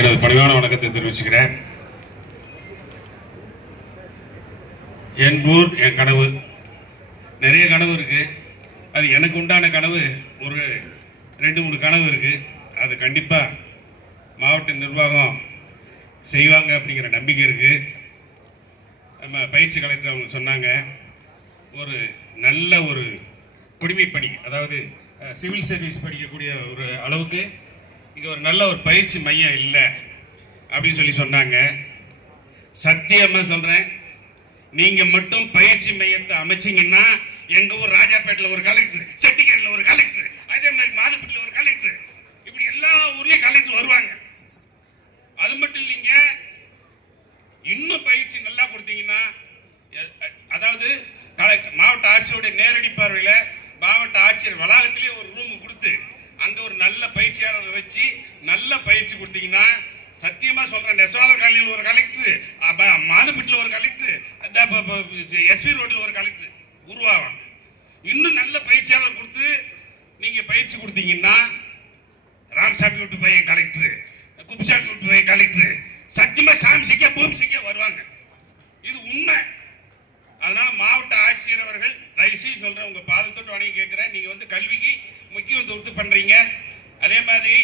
எனது பணிவான வணக்கத்தை தெரிவிச்சுக்கிறேன். என் ஊர் என் கனவு. நிறைய கனவு இருக்கு. அது எனக்கு உண்டான கனவு ஒரு ரெண்டு மூணு கனவு இருக்கு. அது கண்டிப்பாக மாவட்ட நிர்வாகம் செய்வாங்க அப்படிங்கிற நம்பிக்கை இருக்கு. நம்ம பயிற்சி கலெக்டர் அவங்க சொன்னாங்க ஒரு நல்ல ஒரு குடிமைப்பணி அதாவது சிவில் சர்வீஸ் படிக்கக்கூடிய ஒரு அளவுக்கு இங்கே ஒரு நல்ல ஒரு பயிற்சி மையம் இல்லை அப்படின்னு சொல்லி சொன்னாங்க. சத்தியமாக சொல்கிறேன் நீங்கள் மட்டும் பயிற்சி மையத்தை அமைச்சிங்கன்னா எங்கள் ஊர் ராஜாப்பேட்டில் ஒரு கலெக்டர் செட்டிக்கேரியில் ஒரு கலெக்டர் அதே மாதிரி மாதப்பட்டில் ஒரு கலெக்டர் இப்படி எல்லா ஊர்லேயும் கலெக்டர் வருவாங்க அது மட்டும் இல்லைங்க இன்னும் பயிற்சி நல்லா கொடுத்தீங்கன்னா எ- அ- அதாவது கல- மாவட்ட ஆட்சியோட நேரடி பார்வையில் மாவட்ட ஆட்சியர் வளாகத்திலே ஒரு ரூம் கொடுத்து அங்க ஒரு நல்ல பயிற்சியாளரை வச்சு நல்ல பயிற்சி கொடுத்தீங்கன்னா சத்தியமா சொல்றேன் நெசவாளர் காலையில் ஒரு கலெக்டர் மாதப்பட்டில் ஒரு கலெக்டர் எஸ்வி ரோட்டில் ஒரு கலெக்டர் உருவாவாங்க. இன்னும் நல்ல பயிற்சியாளர் கொடுத்து நீங்க பயிற்சி கொடுத்தீங்கன்னா ராம்சாமி விட்டு பையன் கலெக்டர் குப்சாமி விட்டு பையன் கலெக்டர் சத்தியமா சாமி சிக்க பூமி சிக்க வருவாங்க இது உண்மை அதனால மாவட்ட ஆட்சியர் அவர்கள் தயவு செய்து சொல்றேன் உங்க பாதத்தொட்டு வணங்கி கேட்கிறேன் நீங்க வந்து கல்விக்கு முக்கியத்துவம் கொடுத்து பண்றீங்க அதே மாதிரி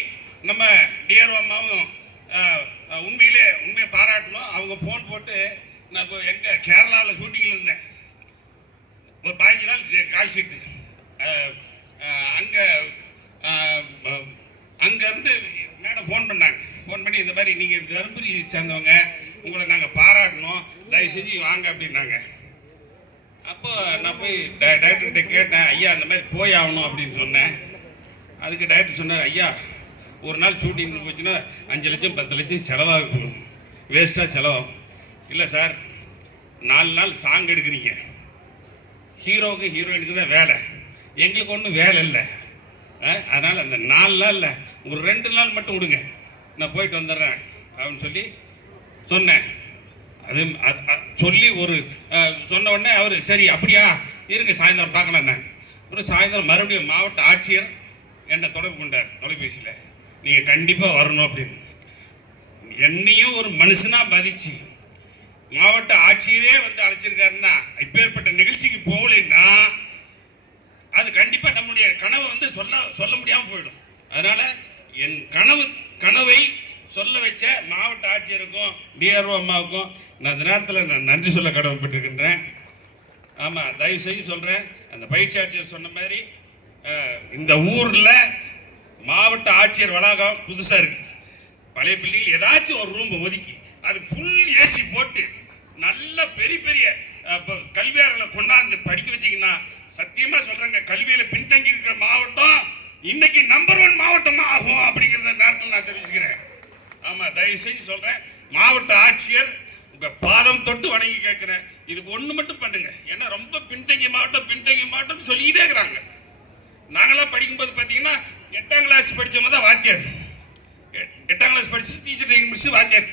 நம்ம டிஆர்ஓ அம்மாவும் உண்மையிலே உண்மையை பாராட்டணும். அவங்க ஃபோன் போட்டு நான் இப்போ எங்கே கேரளாவில் ஷூட்டிங்கில் இருந்தேன். ஒரு பதினஞ்சு நாள் கால் ஷீட்டு அங்கே அங்கேருந்து மேடம் ஃபோன் பண்ணாங்க. ஃபோன் பண்ணி இந்த மாதிரி நீங்கள் தருமபுரி சேர்ந்தவங்க உங்களை நாங்கள் பாராட்டணும். தயவு செஞ்சு வாங்க அப்படின்னாங்க. அப்போ நான் போய் டைரக்டர்கிட்ட கேட்டேன் ஐயா அந்த மாதிரி போய் ஆகணும் அப்படின்னு சொன்னேன். அதுக்கு டைரக்டர் சொன்னார் ஐயா ஒரு நாள் ஷூட்டிங் போச்சுன்னா அஞ்சு லட்சம் பத்து லட்சம் செலவாகும். வேஸ்ட்டாக செலவாகும். இல்லை சார் நாலு நாள் சாங் எடுக்கிறீங்க. ஹீரோவுக்கு ஹீரோயினுக்கு தான் வேலை. எங்களுக்கு ஒன்றும் வேலை இல்லை. அதனால் அந்த நாலு நாள் இல்லை. ஒரு ரெண்டு நாள் மட்டும் விடுங்க. நான் போயிட்டு வந்துடுறேன் அப்படின்னு சொல்லி சொன்னேன். அது சொல்லி ஒரு சொன்ன உடனே அவர் சரி அப்படியா? இருங்க சாயந்தரம் பார்க்கலாண்ணே ஒரு சாயந்தரம் மறுபடியும் மாவட்ட ஆட்சியர் என்னை தொடர்பு கொண்டார் தொலைபேசியில். நீங்கள் கண்டிப்பாக வரணும் அப்படின்னு. என்னையும் ஒரு மனுஷனாக மதிச்சு மாவட்ட ஆட்சியரே வந்து அழைச்சிருக்காருன்னா இப்பேற்பட்ட நிகழ்ச்சிக்கு போகலைன்னா அது கண்டிப்பாக நம்முடைய கனவை வந்து சொல்ல சொல்ல முடியாமல் போயிடும். அதனால் என் கனவு கனவை சொல்ல வச்ச மாவட்ட ஆட்சியருக்கும் டிஆர்ஓ அம்மாவுக்கும் நான் இந்த நேரத்தில் நான் நன்றி சொல்ல கடமைப்பட்டிருக்கின்றேன். ஆமாம் தயவு செய்து சொல்கிறேன் அந்த பயிற்சி ஆட்சியர் சொன்ன மாதிரி இந்த ஊரில் மாவட்ட ஆட்சியர் வளாகம் புதுசாக இருக்கு. பழைய பில்டிங்கில் ஏதாச்சும் ஒரு ரூம் ஒதுக்கி அது ஃபுல் ஏசி போட்டு நல்ல பெரிய பெரிய ப- கல்வியாளர்களை கொண்டாந்து படிக்க வச்சீங்கன்னா சத்தியமா சொல்கிறேங்க கல்வியில பின்தங்கி இருக்கிற மாவட்டம் இன்னைக்கு நம்பர் ஒன் மாவட்டமா ஆகும் அப்படிங்கிற நேரத்தில் நான் தெரிவிச்சுக்கிறேன். ஆமா தயவு செஞ்சு சொல்றேன் மாவட்ட ஆட்சியர் உங்க பாதம் தொட்டு வணங்கி கேட்கிறேன். இதுக்கு ஒண்ணு மட்டும் பண்ணுங்க. ஏன்னா ரொம்ப பின்தங்கிய மாவட்டம் பின்தங்கிய மாவட்டம் சொல்லிக்கிட்டே இருக்கிறாங்க. நாங்களாம் படிக்கும்போது பார்த்தீங்கன்னா எட்டாம் கிளாஸ் படித்தவங்க தான் வாத்தியார் எட்டாம் கிளாஸ் படித்து டீச்சர் ட்ரைனிங் முடிச்சு வாத்தியார்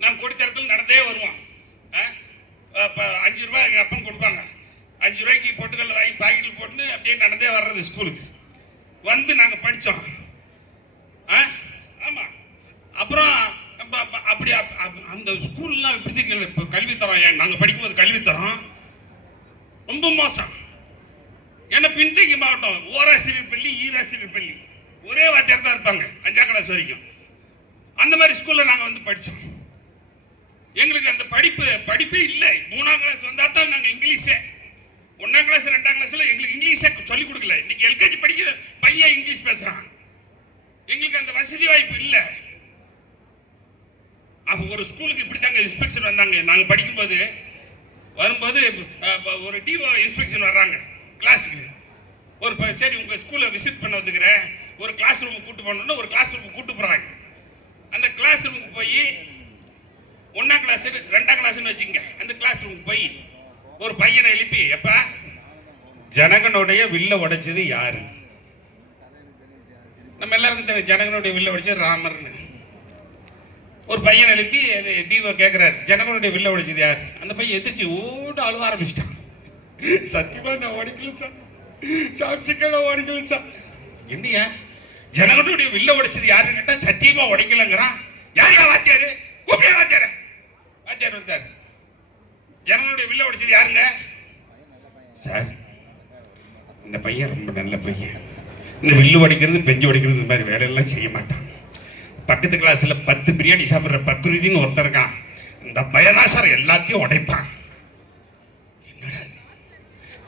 நான் கொடுத்த இடத்துல நடந்தே வருவோம் ஆ? அஞ்சு ரூபா எங்கள் அப்பன் கொடுப்பாங்க. அஞ்சு ரூபாய்க்கு பொட்டுக்கல்ல வாங்கி பாக்கெட்டில் போட்டுன்னு அப்படியே நடந்தே வர்றது ஸ்கூலுக்கு வந்து நாங்கள் படித்தோம் ஆ? ஆமாம் அப்புறம் அப்படி அந்த ஸ்கூல்லாம் எப்படி இப்போ இப்போ தரோம் நாங்கள் படிக்கும்போது தரோம் ரொம்ப மோசம். ஏன்னா பின்தங்கி மாவட்டம்? ஓராசிரியர் பள்ளி ஈராசிரியர் பள்ளி. ஒரே வாத்தியார் தான் இருப்பாங்க அஞ்சாம் கிளாஸ் வரைக்கும். அந்த மாதிரி ஸ்கூலில் நாங்கள் வந்து படிச்சோம். எங்களுக்கு அந்த படிப்பு படிப்பே இல்லை. மூணாம் கிளாஸ் வந்தால் தான் நாங்கள் இங்கிலீஷே. ஒன்றாம் கிளாஸ் ரெண்டாம் கிளாஸில் எங்களுக்கு இங்கிலீஷே சொல்லிக் கொடுக்கல. இன்னைக்கு எல்கேஜி படிக்கிற பையன் இங்கிலீஷ் பேசுகிறான் எங்களுக்கு அந்த வசதி வாய்ப்பு இல்லை. அப்ப ஒரு ஸ்கூலுக்கு இப்படி தாங்க இன்ஸ்பெக்ஷன் வந்தாங்க. நாங்கள் படிக்கும்போது வரும்போது ஒரு டிஓ இன்ஸ்பெக்ஷன் வர்றாங்க. கிளாஸுக்கு ஒரு ப- சரி உங்கள் ஸ்கூலில் விசிட் பண்ண வந்துக்கிறேன். ஒரு கிளாஸ் ரூமுக்கு கூட்டு போனோம்னா ஒரு கிளாஸ் ரூமுக்கு கூட்டு போகிறாங்க அந்த கிளாஸ் ரூமுக்கு போய் ஒன்றாம் கிளாஸ் ரெண்டாம் கிளாஸ்னு வச்சுங்க அந்த கிளாஸ் ரூமுக்கு போய் ஒரு பையனை எழுப்பி எப்போ ஜனகனுடைய வில்ல உடைச்சது யாரு? நம்ம எல்லாருக்கும் தெரியும் ஜனகனுடைய வில்ல உடைச்சது ராமர்னு. ஒரு பையன் எழுப்பி அது டிஓ கேட்குறாரு ஜனகனுடைய வில்ல உடைச்சது யார்? அந்த பையன் எதிர்த்து ஓட அழுவ ஆரம்பிச்சிட்டான். சத்தியமா நான் உடைக்கல சார் சாப்சிக்கல உடைக்கல சார் என்னையா? ஜனகனுடைய வில்ல உடைச்சது யாருன்னு கேட்டா சத்தியமா உடைக்கலங்கிறான் யார் யா வாத்தியாரு? கூப்பிடியா வாத்தியார. வாத்தியார் வந்தார். ஜனங்களுடைய வில்ல உடைச்சது யாருங்க? சார் இந்த பையன் ரொம்ப நல்ல பையன். இந்த வில்லு உடைக்கிறது பெஞ்சு உடைக்கிறது இந்த மாதிரி வேலையெல்லாம் செய்ய மாட்டான். பக்கத்து கிளாஸில் பத்து பிரியாணி சாப்பிட்ற பக்ருதின்னு ஒருத்தர் இருக்கான். இந்த பையன் தான் சார் எல்லாத்தையும் உடைப்பான்.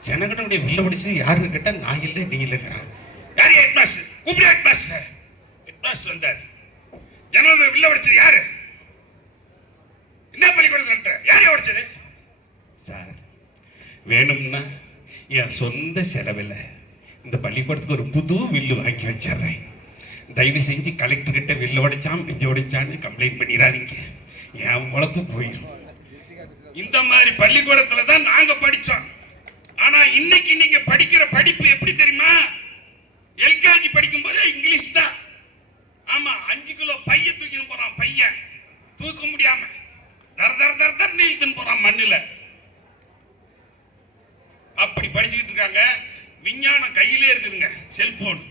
ஜனகனுடைய வில்ல படிச்சது யாருன்னு கேட்டால் நான் இல்லை நீ இல்லைங்கிறான் யார் ஹெட் மாஸ்டர் கூப்பிடு ஹெட் மாஸ்டர் ஹெட் மாஸ்டர் வந்தார். ஜனகனுடைய வில்ல உடைச்சது யாரு? என்ன பள்ளிக்கூடம் நடத்துற? யார் உடைச்சது சார் வேணும்னா என் சொந்த செலவில் இந்த பள்ளிக்கூடத்துக்கு ஒரு புது வில்லு வாங்கி வச்சிடுறேன். தயவு செஞ்சு கலெக்டர் கிட்ட வில்லு உடைச்சான் பிஞ்சு உடைச்சான்னு கம்ப்ளைண்ட் பண்ணிடாதீங்க. என் உழப்பு போயிடும் இந்த மாதிரி பள்ளிக்கூடத்தில் தான் நாங்கள் படித்தோம் ஆனா இன்னைக்கு நீங்க படிக்கிற படிப்பு எப்படி தெரியுமா? எல்கேஜி படிக்கும் போது இங்கிலீஷ் தான். ஆமா அஞ்சு கிலோ பைய தூக்கின்னு போறான் பையன். தூக்க முடியாம. தர தர தர தர இழுத்துன்னு போறான் மண்ணில். அப்படி படிச்சுக்கிட்டு இருக்காங்க. விஞ்ஞானம் கையிலே இருக்குதுங்க செல்போன்.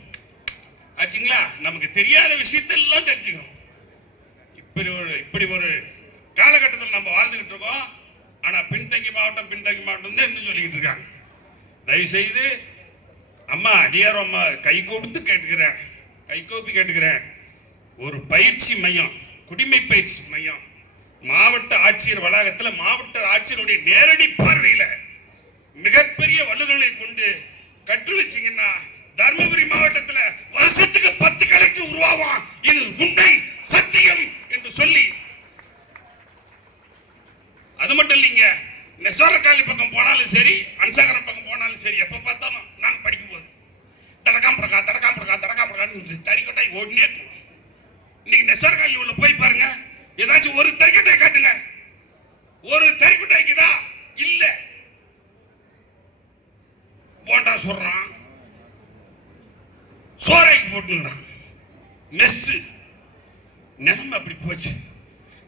ஆச்சுங்களா? நமக்கு தெரியாத விஷயத்தெல்லாம் தெரிஞ்சுக்கணும் இப்படி ஒரு இப்படி ஒரு காலகட்டத்தில் நம்ம வாழ்ந்துகிட்டு இருக்கோம். ஆனால் பின்தங்கி மாவட்டம் பின்தங்கி மாவட்டம் இன்னும் சொல்லிக்கிட்டு இருக்காங்க? தயவு செய்து அம்மா அடியார் அம்மா கை கொடுத்து கேட்டுக்கிறேன். கை கோப்பி கேட்டுக்கிறேன். ஒரு பயிற்சி மையம் குடிமை பயிற்சி மையம். மாவட்ட ஆட்சியர் வளாகத்தில் மாவட்ட ஆட்சியருடைய நேரடி பார்வையில் மிகப்பெரிய வல்லுநர்களை கொண்டு கற்று வச்சிங்கன்னா தறிக்கொட்டாய் ஓடினே இன்னைக்கு நெசவாரக்காலி உள்ள போய் பாருங்க. ஏதாச்சும் ஒரு தறிக்கட்டாய் காட்டுங்க. ஒரு தறிக்கட்டாய்க்குதா இல்ல. போண்டா சொல்றான். சோறைக்கு போட்டுறான் மெஸ்ஸு நிலைமை அப்படி போச்சு.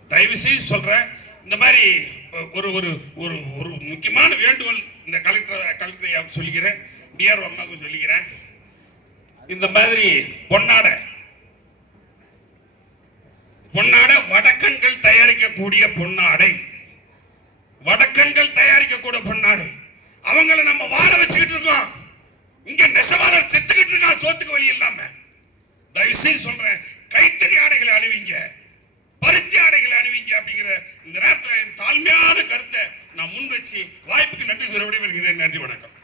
தயவு செய்து சொல்றேன் இந்த மாதிரி ஒரு ஒரு ஒரு ஒரு முக்கியமான வேண்டுகோள் இந்த கலெக்டர் கலெக்டர் சொல்லிக்கிறேன். டிஆர் அம்மாவுக்கு சொல்லிக்கிறேன். இந்த மாதிரி பொன்னாட. பொன்னாட வடக்கண்கள் தயாரிக்கக்கூடிய பொன்னாடை. வடக்கண்கள் தயாரிக்கக்கூடிய பொன்னாடை. அவங்களை நம்ம வாழ வச்சுக்கிட்டு இருக்கோம். இங்க நெசவாளர் செத்துக்கிட்டு இருக்கான் சோத்துக்கு வழி இல்லாம. தயவுசெய்து சொல்றேன் கைத்தறி ஆடைகளை அணிவிங்க. பருத்தி ஆடைகளை அணிவிங்க அப்படிங்கிற இந்த நேரத்தில் என் தாழ்மையான கருத்தை நான் முன் வச்சு வாய்ப்புக்கு நன்றி விரும்பி வருகிறேன் நன்றி வணக்கம்.